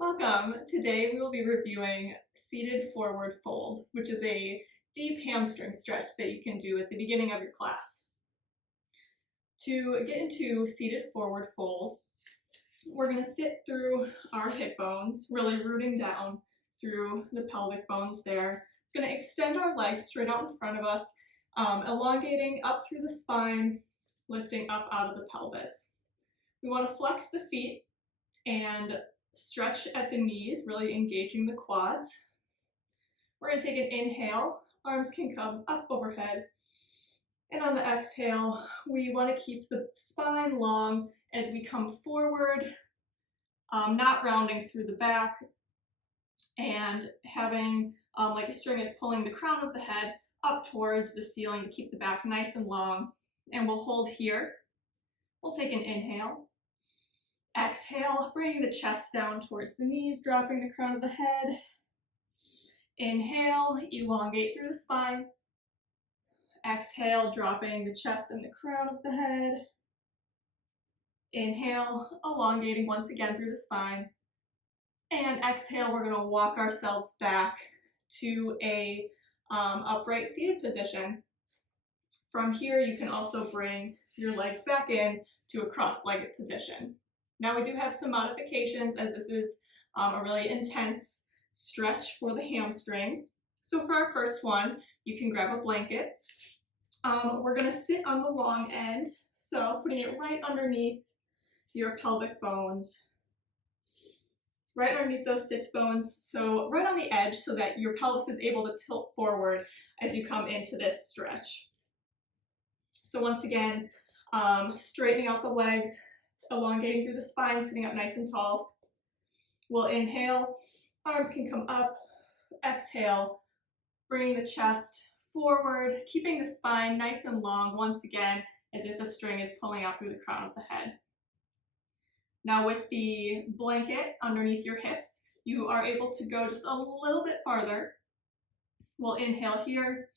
Welcome! Today we will be reviewing seated forward fold, which is a deep hamstring stretch that you can do at the beginning of your class. To get into seated forward fold, we're going to sit through our hip bones, really rooting down through the pelvic bones there. We're going to extend our legs straight out in front of us, elongating up through the spine, lifting up out of the pelvis. We want to flex the feet and stretch at the knees, really engaging the quads. We're going to take an inhale, arms can come up overhead. And on the exhale, we want to keep the spine long as we come forward, not rounding through the back and having like a string is pulling the crown of the head up towards the ceiling to keep the back nice and long. And we'll hold here. We'll take an inhale. Exhale, bringing the chest down towards the knees, dropping the crown of the head. Inhale, elongate through the spine. Exhale, dropping the chest and the crown of the head. Inhale, elongating once again through the spine. And exhale, we're going to walk ourselves back to a upright seated position. From here, you can also bring your legs back in to a cross-legged position. Now we do have some modifications as this is a really intense stretch for the hamstrings. So for our first one, you can grab a blanket. We're going to sit on the long end, so putting it right underneath your pelvic bones, right underneath those sits bones, so right on the edge so that your pelvis is able to tilt forward as you come into this stretch. So once again, straightening out the legs, elongating through the spine, sitting up nice and tall. We'll inhale, arms can come up, exhale, bringing the chest forward, keeping the spine nice and long once again as if a string is pulling out through the crown of the head. Now with the blanket underneath your hips, you are able to go just a little bit farther. We'll inhale here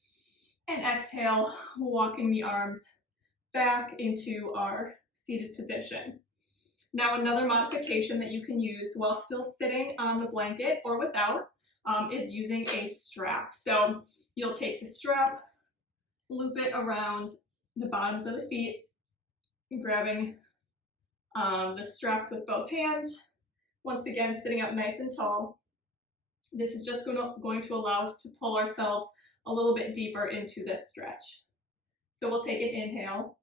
and exhale, walking the arms back into our seated position. Now another modification that you can use while still sitting on the blanket or without is using a strap. So you'll take the strap, loop it around the bottoms of the feet, grabbing the straps with both hands. Once again, sitting up nice and tall. This is just going to allow us to pull ourselves a little bit deeper into this stretch. So we'll take an inhale.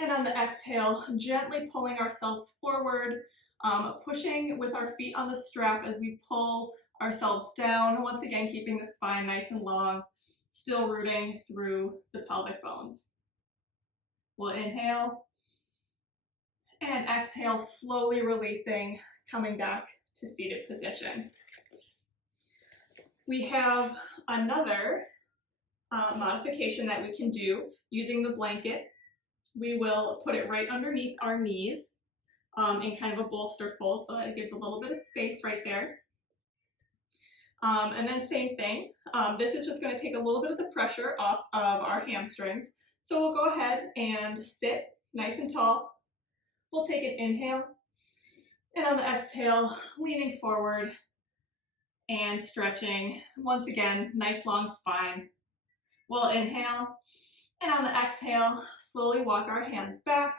And on the exhale, gently pulling ourselves forward, pushing with our feet on the strap as we pull ourselves down, once again keeping the spine nice and long, still rooting through the pelvic bones. We'll inhale and exhale, slowly releasing, coming back to seated position. We have another modification that we can do using the blanket. We will put it right underneath our knees in kind of a bolster fold so that it gives a little bit of space right there. And then same thing, this is just going to take a little bit of the pressure off of our hamstrings. So we'll go ahead and sit nice and tall. We'll take an inhale, and on the exhale, leaning forward and stretching. Once again, nice long spine. We'll inhale, and on the exhale, slowly walk our hands back.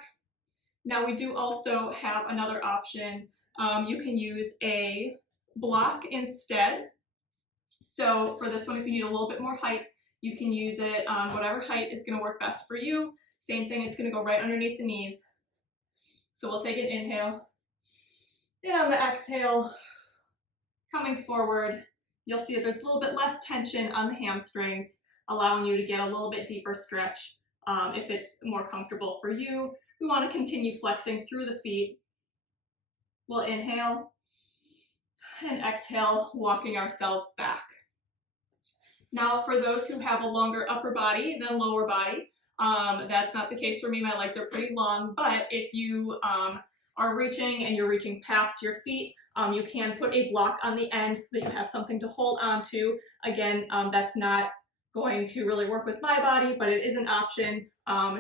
Now we do also have another option. You can use a block instead. So for this one, if you need a little bit more height, you can use it on whatever height is going to work best for you. Same thing, it's going to go right underneath the knees. So we'll take an inhale. And on the exhale, coming forward, you'll see that there's a little bit less tension on the hamstrings, allowing you to get a little bit deeper stretch if it's more comfortable for you. We want to continue flexing through the feet. We'll inhale and exhale, walking ourselves back. Now for those who have a longer upper body than lower body, that's not the case for me. My legs are pretty long, but if you are reaching and you're reaching past your feet, you can put a block on the end so that you have something to hold on to. Again, that's not going to really work with my body, but it is an option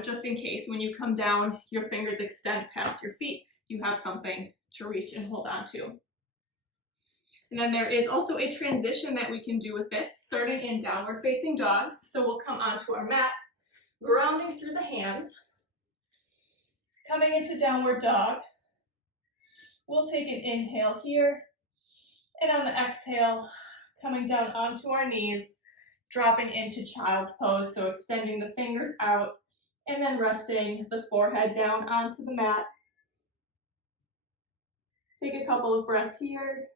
just in case when you come down, your fingers extend past your feet, you have something to reach and hold on to. And then there is also a transition that we can do with this, starting in downward facing dog. So we'll come onto our mat, grounding through the hands, coming into downward dog. We'll take an inhale here, and on the exhale, coming down onto our knees, dropping into child's pose, so extending the fingers out, and then resting the forehead down onto the mat. Take a couple of breaths here.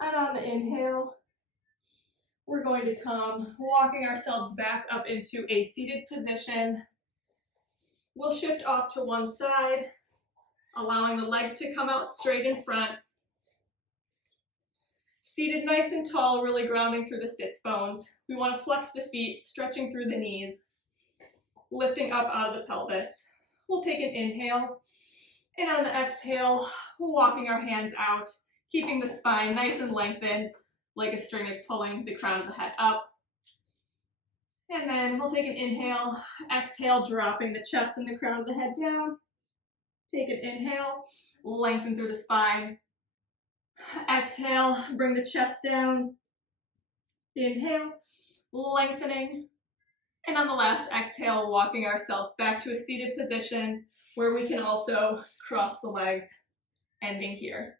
And on the inhale, we're going to come walking ourselves back up into a seated position. We'll shift off to one side, allowing the legs to come out straight in front. Seated nice and tall, really grounding through the sits bones. We want to flex the feet, stretching through the knees, lifting up out of the pelvis. We'll take an inhale, and on the exhale, we're walking our hands out, keeping the spine nice and lengthened, like a string is pulling the crown of the head up. And then we'll take an inhale, exhale, dropping the chest and the crown of the head down. Take an inhale, lengthen through the spine. Exhale, bring the chest down. Inhale, lengthening. And on the last exhale, walking ourselves back to a seated position where we can also cross the legs, ending here.